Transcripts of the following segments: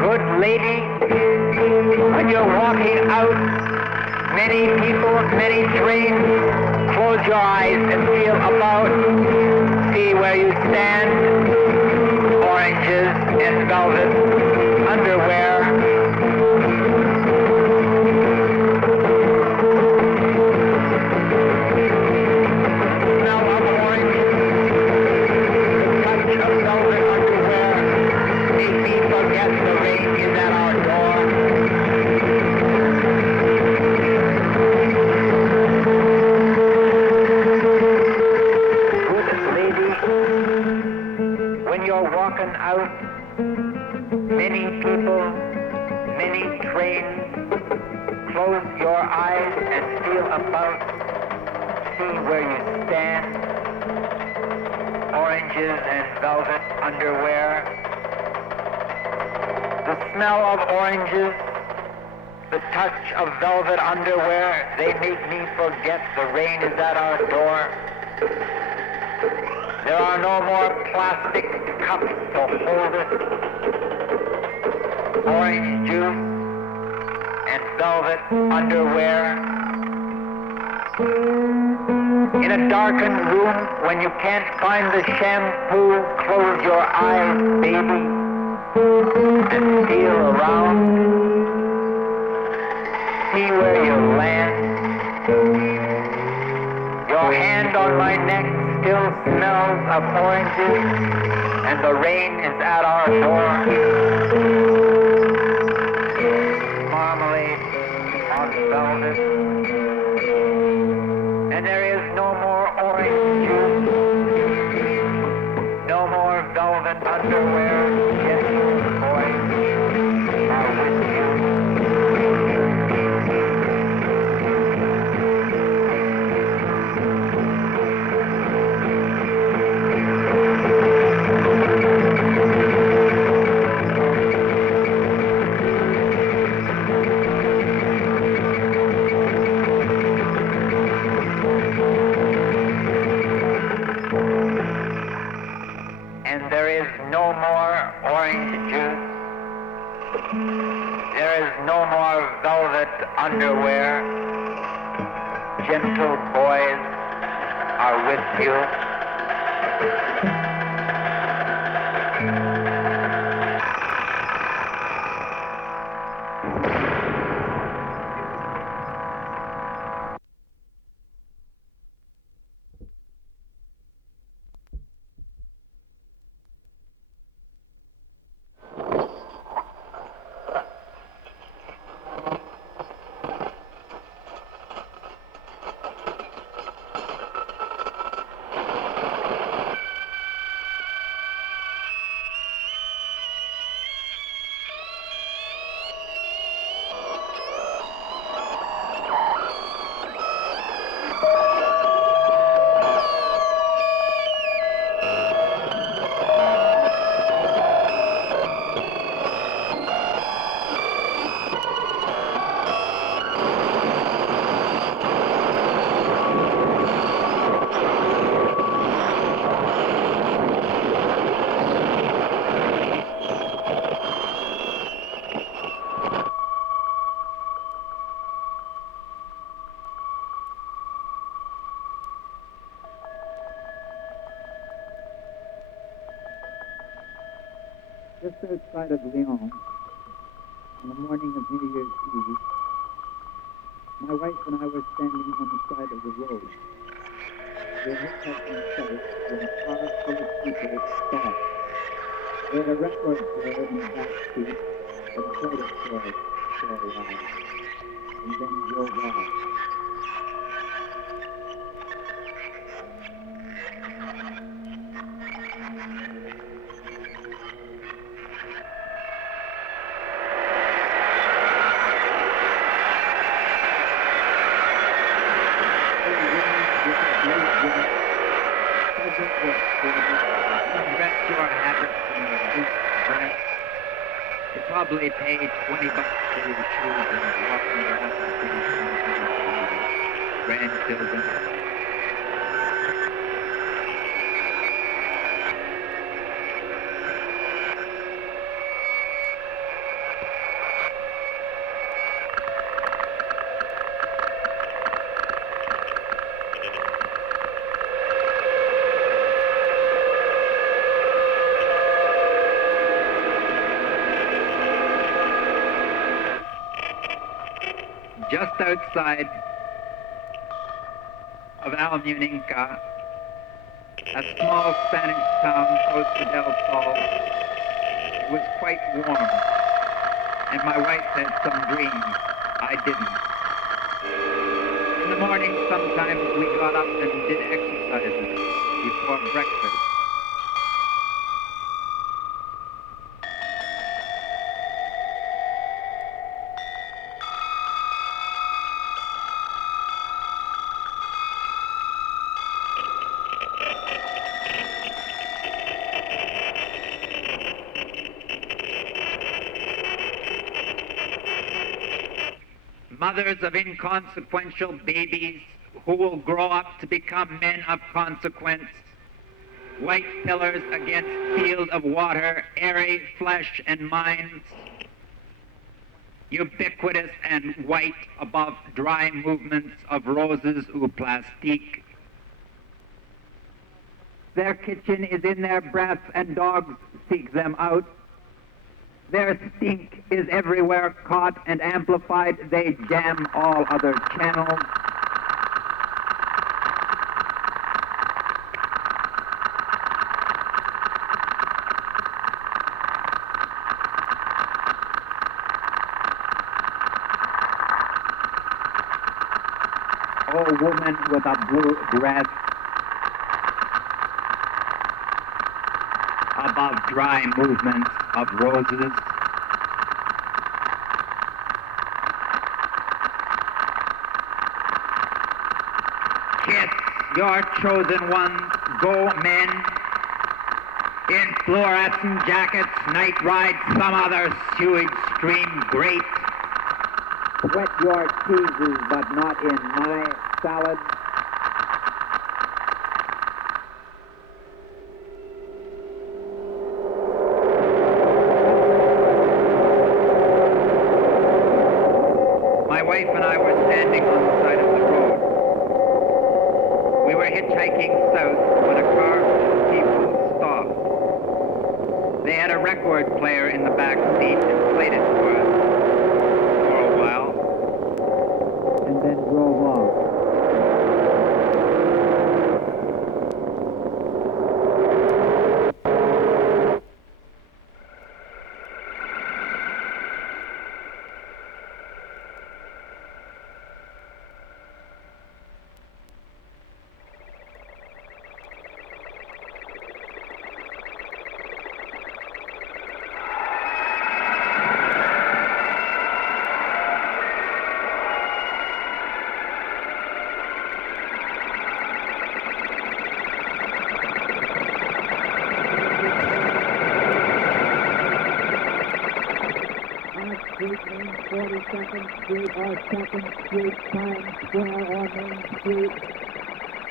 Good lady, when you're walking out, many people, many trains, close your eyes and feel about, see where you stand, oranges and velvet, underwear. Smell of orange, the touch of velvet underwear, make me forget the rain is at our door. When you're walking out, many people, many trains, close your eyes and feel about, see where you stand, oranges and velvet underwear. The smell of oranges, the touch of velvet underwear, they make me forget the rain is at our door. There are no more plastic cups to hold it. Orange juice and velvet underwear. In a darkened room, when you can't find the shampoo, close your eyes, baby, and feel around. See where you land. Your hand on my neck still smells of oranges, and the rain is at our door. Marmalade on velvet, and there is no more orange juice, no more velvet underwear. Yes, boys are with you. There is no more orange juice. There is no more velvet underwear. Gentle boys are with you. Just outside of Lyon, on the morning of New Year's Eve, my wife and I were standing on the side of the road. We looked up in sight when a car full of people stopped. They had a record player in the back seat and played it for a while, and then drove off. You probably paid $20 for your shoes and walking around the city grandchildren. just outside of Almunica, a small Spanish town close to Del Sol. It was quite warm, and my wife had some dreams. I didn't. In the morning, sometimes we got up and did exercises before breakfast. Mothers of inconsequential babies who will grow up to become men of consequence. White pillars against field of water, airy flesh and minds. Ubiquitous and white above dry movements of roses ou plastique. Their kitchen is in their breath and dogs seek them out. Their stink is everywhere caught and amplified. They jam all other channels. Oh, woman with a blue dress above dry movements of roses. Kiss your chosen ones, go men, in fluorescent jackets, night ride some other sewage stream great. Wet your cheeses, but not in my salad. My wife and I were standing on the side of the road. We were hitchhiking south when a car full of people stopped. They had a record player in the back seat and played it for us for a while, and then drove off. Street, Main 42nd Street, or 2nd Street, Times Square, or Main Street.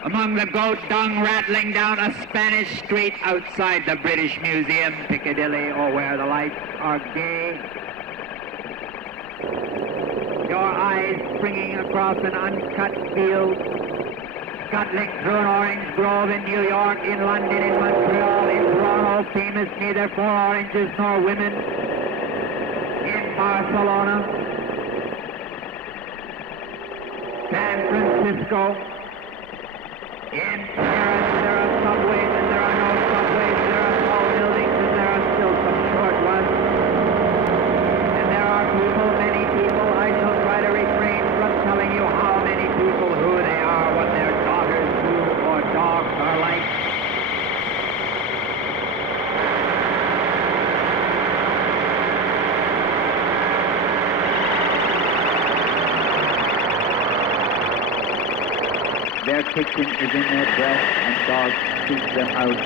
Among the goat dung rattling down a Spanish street outside the British Museum, Piccadilly, or where the lights are gay. Your eyes springing across an uncut field, scuttling through an orange grove in New York, in London, in Montreal, in Toronto, famous neither for oranges nor women. Barcelona, San Francisco, in Paris there are subways and there are no subways, there are tall buildings and there are still some short ones. And there are people, many people, I shall try to refrain from telling you how many people, who they are, what their daughters do or dogs are like. Their kitchen is in their breath and dogs seek them out.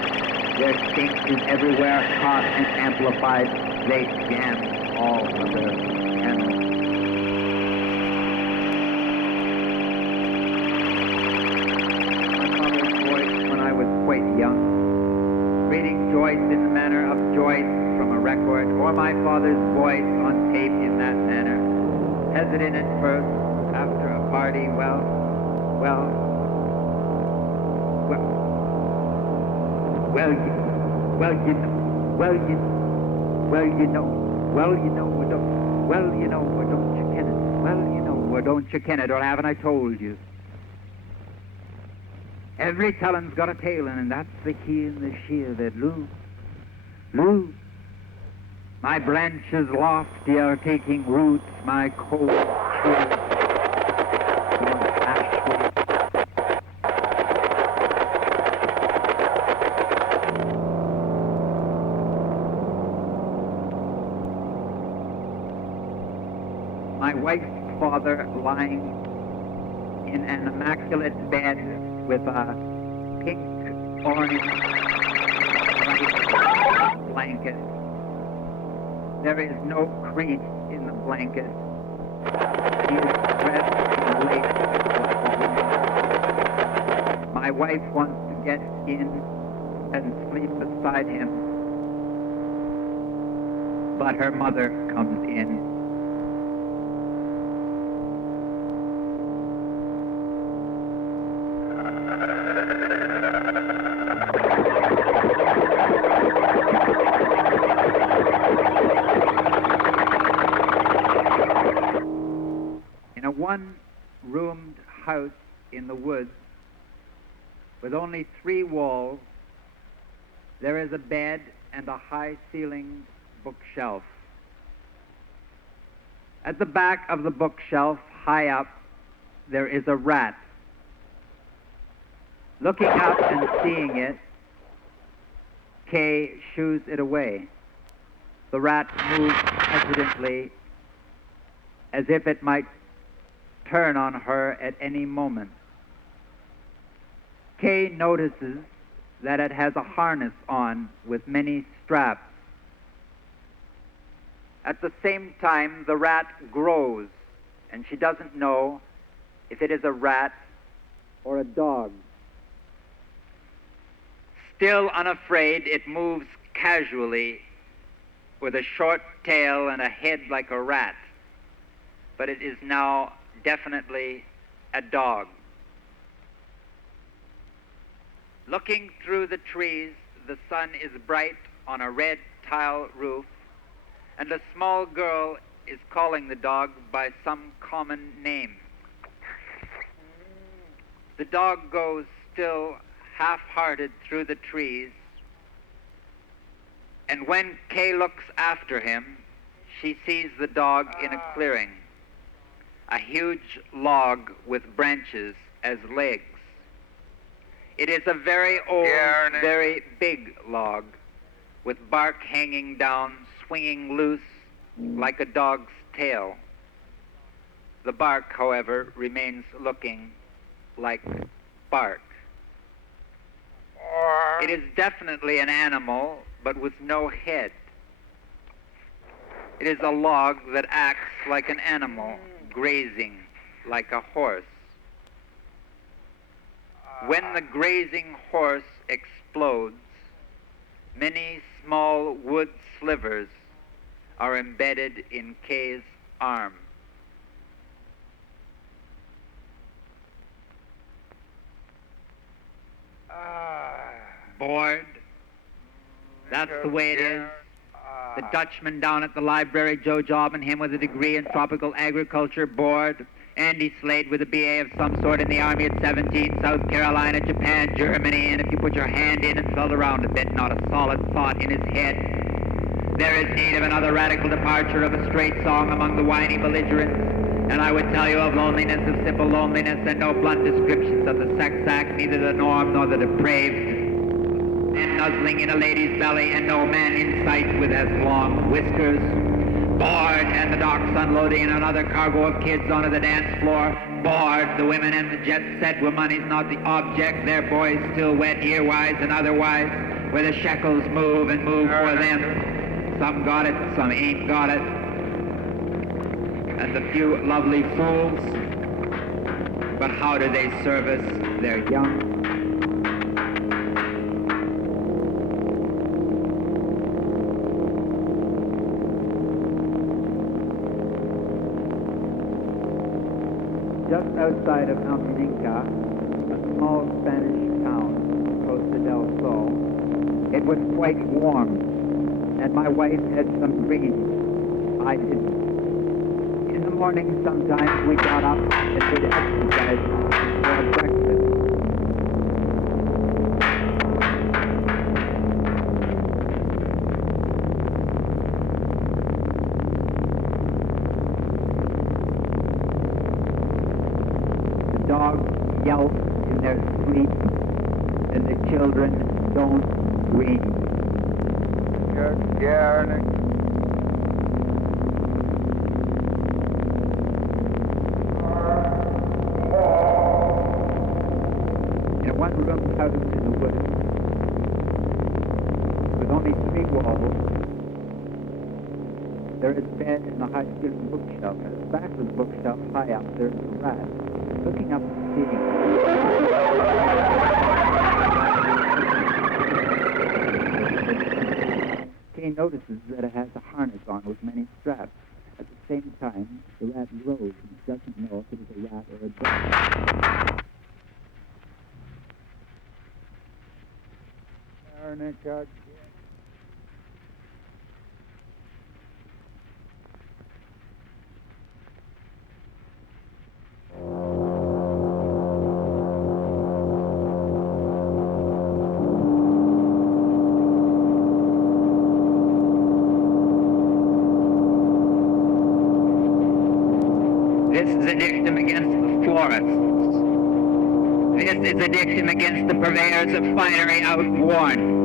Their stink is everywhere caught and amplified. They jam all other channels. My father's voice when I was quite young, reading Joyce in the manner of Joyce from a record, or my father's voice on tape in that manner. Hesitant at first, after a party, well, don't you ken it? Well, you know, or don't you ken it, or haven't I told you? Every telling's got a tale, and that's the he and the she that Lou, my branches lofty are taking roots, my cold chill my wife's father lying in an immaculate bed with a pink, orange, white blanket. There is no crease in the blanket. He is dressed in lace. My wife wants to get in and sleep beside him, but her mother comes in. In a one-roomed house in the woods with only 3 walls, there is a bed and a high-ceilinged bookshelf. At the back of the bookshelf, high up, there is a rat. Looking up and seeing it, Kay shoos it away. The rat moves hesitantly as if it might turn on her at any moment. Kay notices that it has a harness on with many straps. At the same time, the rat grows, and she doesn't know if it is a rat or a dog. Still unafraid, it moves casually with a short tail and a head like a rat, but it is now definitely a dog. Looking through the trees, the sun is bright on a red tile roof, and a small girl is calling the dog by some common name. The dog goes still half-hearted through the trees, and when Kay looks after him, she sees the dog in a clearing, a huge log with branches as legs. It is a very old, very big log, with bark hanging down, swinging loose like a dog's tail. The bark, however, remains looking like bark. It is definitely an animal, but with no head. It is a log that acts like an animal, grazing like a horse. When the grazing horse explodes, many small wood slivers are embedded in Kay's arm. Bored. That's the way it is. The Dutchman down at the library, Joe Job, and him with a degree in tropical agriculture, bored. Andy Slade with a BA of some sort in the Army at 17, South Carolina, Japan, Germany, and if you put your hand in and felt around a bit, not a solid thought in his head. There is need of another radical departure of a straight song among the whiny belligerents. And I would tell you of loneliness, of simple loneliness, and no blunt descriptions of the sex act, neither the norm nor the depraved. And nuzzling in a lady's belly, and no man in sight with as long whiskers. Bored, and the docks unloading and another cargo of kids onto the dance floor. Bored, the women and the jet set where money's not the object, their boys still wet ear-wise and otherwise, where the shekels move and move for them. Some got it, some ain't got it. And the few lovely fools, but how do they service their young? Just outside of Alcaninca, a small Spanish town close to Del Sol, it was quite warm, and my wife had some dreams. I didn't. In the morning sometimes we got up and did exercise for breakfast. The dogs yelp in their sleep and the children don't scream. In a one-room house in the woods, with only 3 walls, there is a bed and a high-ceiling bookshelf. At the back of the bookshelf, high up, there is a rat, looking up and seeing. Kay notices that it has a harness on with many straps. At the same time, the rat grows and doesn't know if it is a rat or a dog. This is a dictum against the florists. This is a dictum against the purveyors of finery outworn.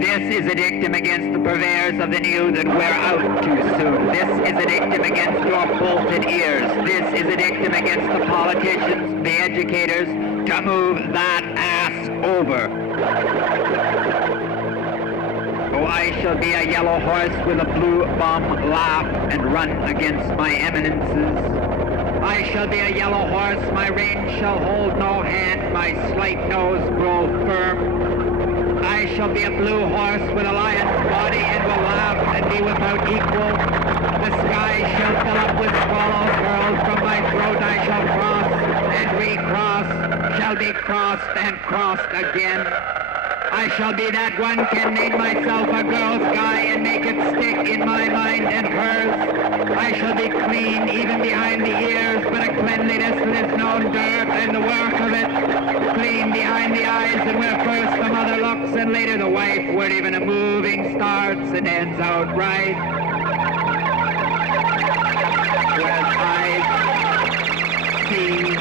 This is a dictum against the purveyors of the new that wear out too soon. This is a dictum against your bolted ears. This is a dictum against the politicians, the educators, to move that ass over. Oh, I shall be a yellow horse with a blue bum laugh and run against my eminences. I shall be a yellow horse, my rein shall hold no hand, my slight nose grow firm. I shall be a blue horse with a lion's body and will laugh and be without equal. The sky shall fill up with swallows hurled from my throat. I shall cross and recross, shall be crossed and crossed again. I shall be that one can name myself a girl's guy and make it stick in my mind and hers. I shall be clean even behind the ears, but a cleanliness that is no dirt and the work of it. Clean behind the eyes, and where first the mother looks and later the wife, where even a moving starts and ends out right. Who has eyes, sees,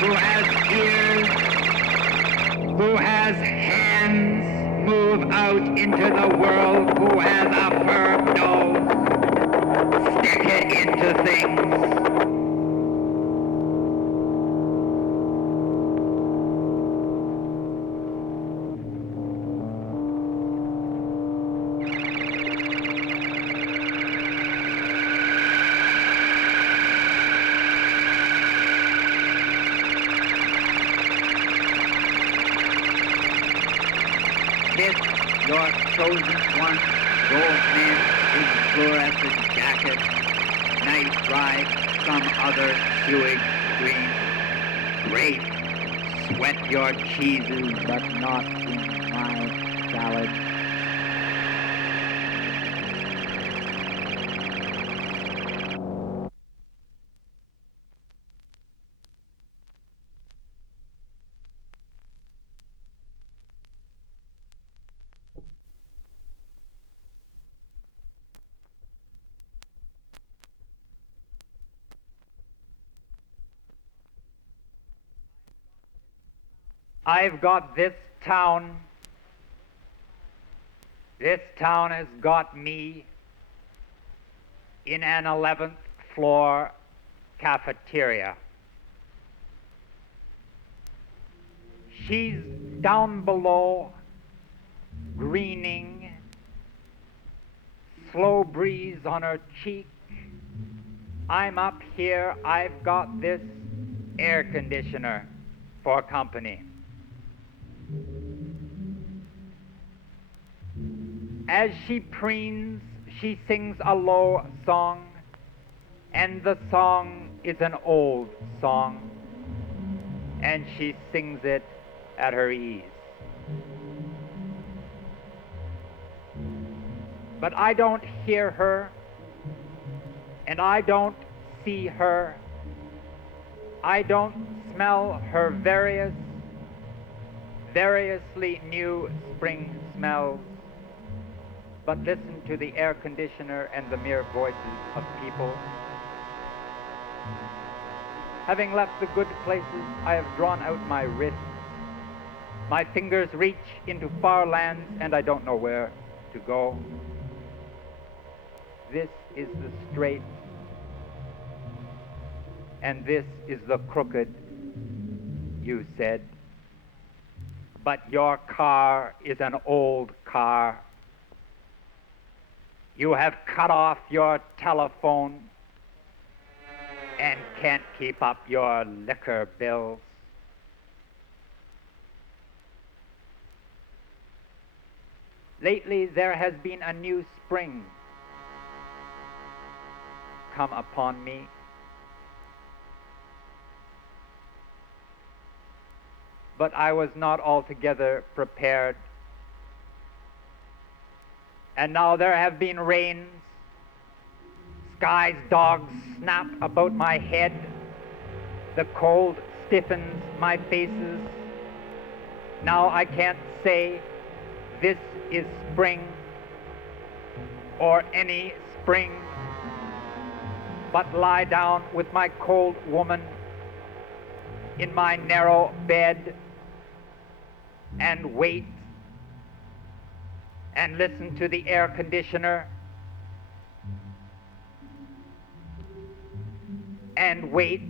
who has ears, who has hands, move out into the world, who has a firm nose, stick it into things. This, your chosen one, gold man, his fluorescent jacket, night ride, some other huey dream. Great, sweat your cheeses, but not in my salad. I've got this town. This town has got me in an 11th floor cafeteria. She's down below, greening, slow breeze on her cheek. I'm up here, I've got this air conditioner for company. As she preens, she sings a low song, and the song is an old song, and she sings it at her ease. But I don't hear her. and I don't see her. I don't smell her variously new spring smells, but listen to the air conditioner and the mere voices of people. Having left the good places, I have drawn out my wrists. My fingers reach into far lands, and I don't know where to go. This is the straight, and this is the crooked, you said. But your car is an old car. You have cut off your telephone and can't keep up your liquor bills. Lately, there has been a new spring come upon me. But I was not altogether prepared. And now there have been rains. Sky's dogs snap about my head. The cold stiffens my faces. Now I can't say this is spring or any spring, but lie down with my cold woman in my narrow bed and wait and listen to the air conditioner and wait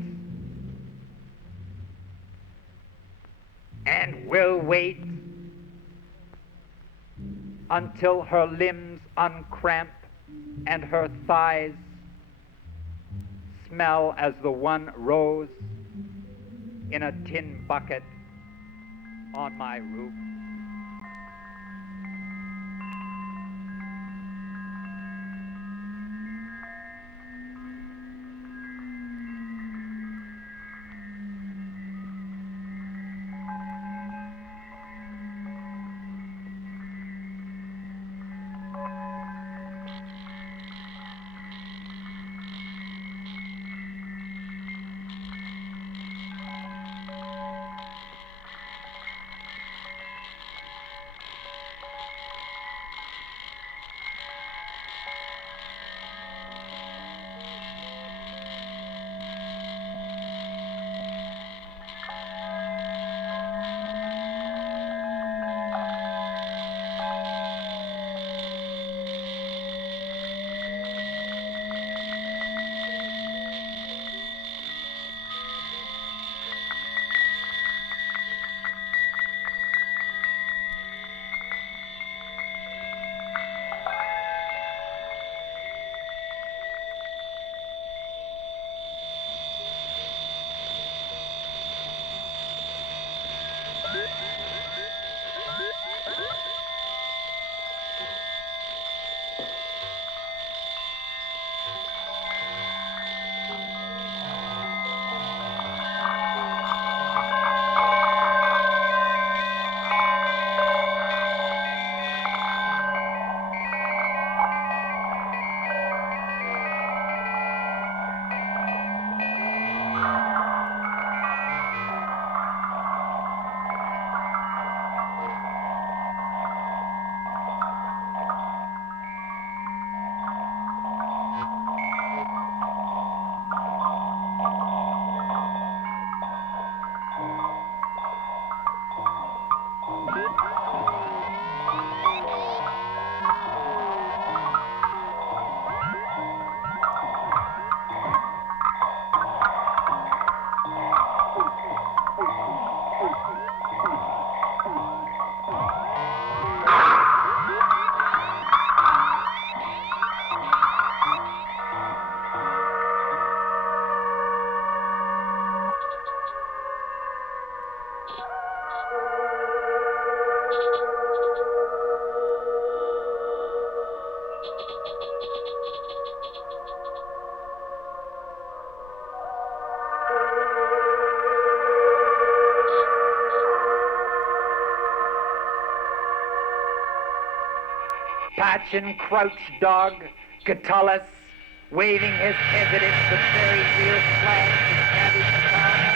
and will wait until her limbs uncramp and her thighs smell as the one rose in a tin bucket on my roof. Patch and crouch dog, Catullus, waving his evidence but very real flag to savage town.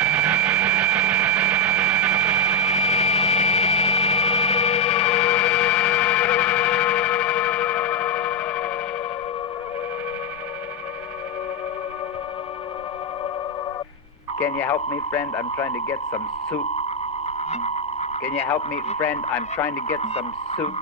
Can you help me, friend? I'm trying to get some soup. Can you help me, friend? I'm trying to get some soup.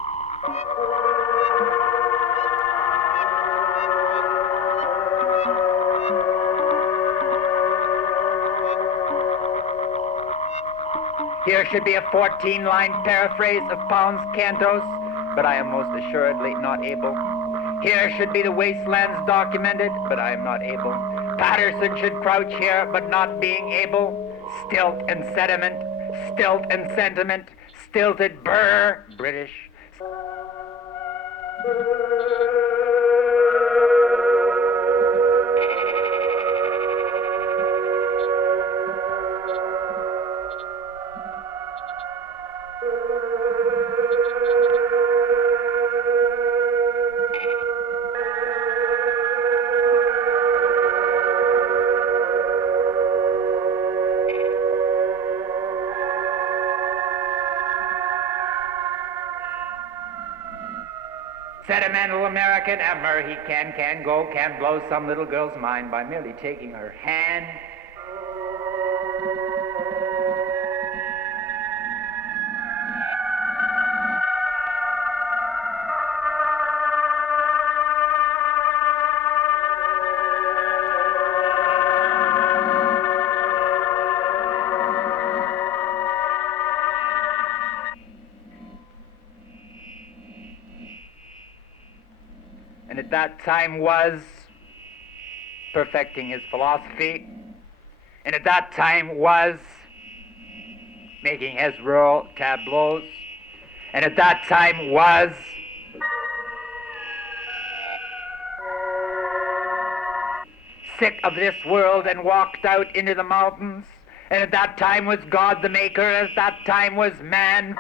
Here should be a 14-line paraphrase of Pound's cantos, but I am most assuredly not able. Here should be the wastelands documented, but I am not able. Patterson should crouch here, but not being able. Stilt and sediment, stilt and sentiment, stilted brr, British. Sentimental American emmer, he can go, can blow some little girl's mind by merely taking her hand. And at that time was perfecting his philosophy, and at that time was making his rural tableaus, and at that time was sick of this world and walked out into the mountains, and at that time was God the Maker, at that time was man.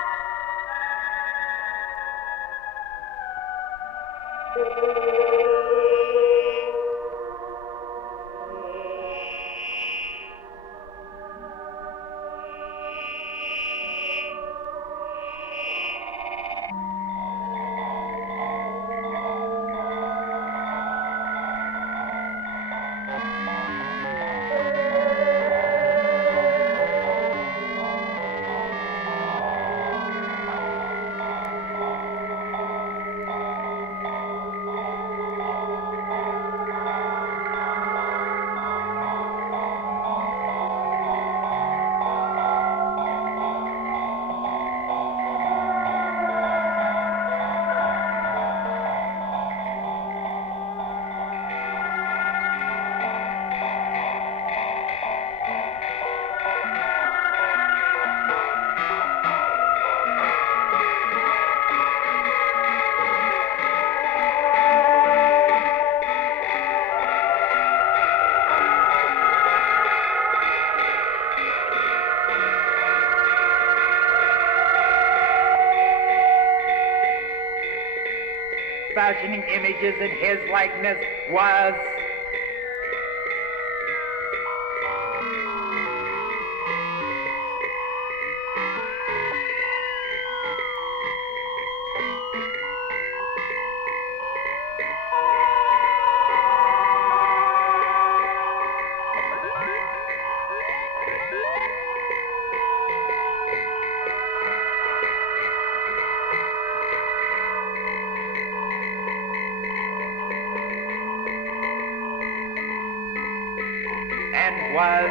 Fashioning images in his likeness was and was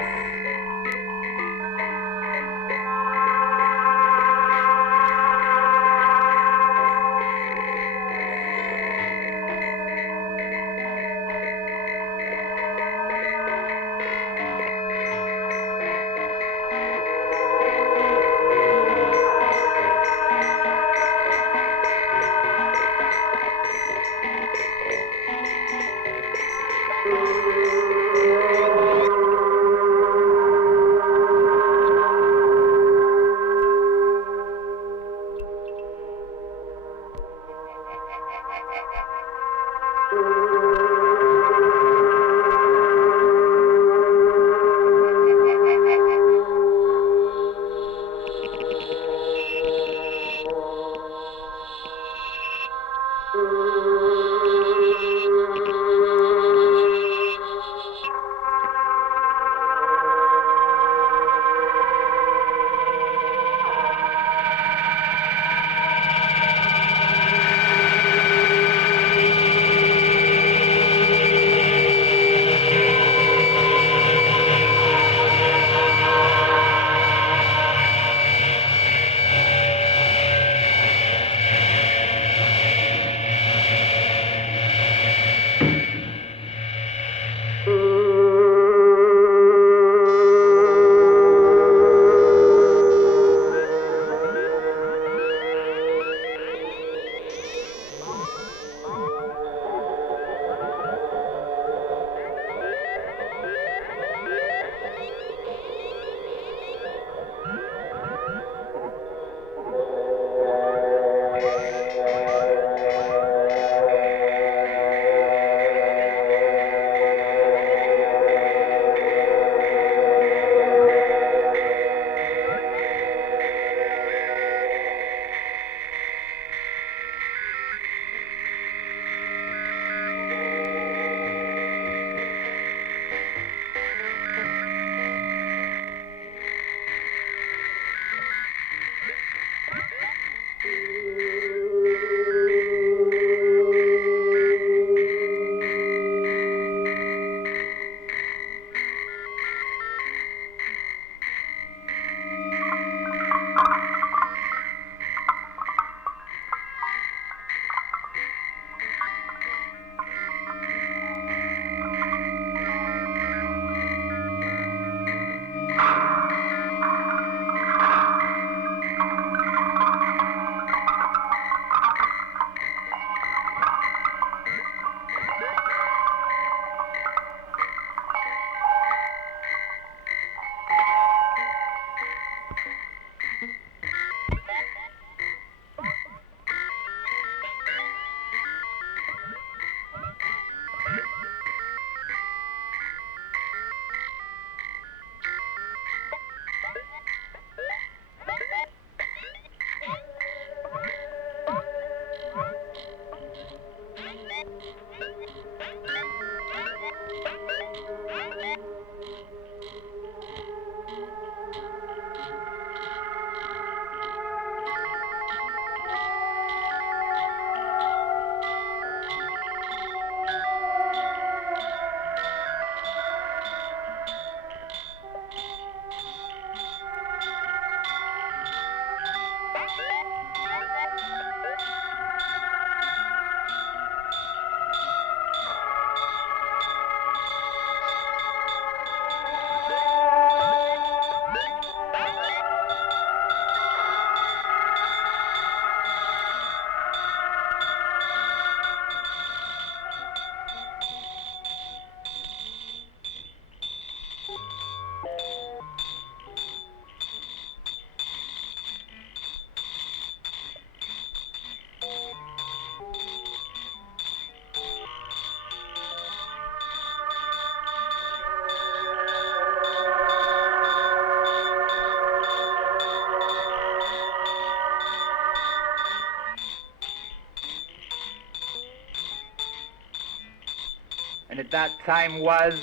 and at that time was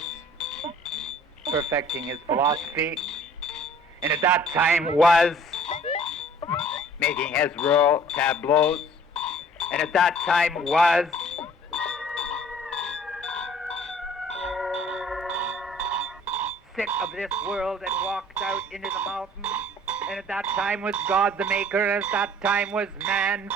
perfecting his philosophy, and at that time was making his rural tableaus, and at that time was sick of this world and walked out into the mountains, and at that time was God the maker, and at that time was man.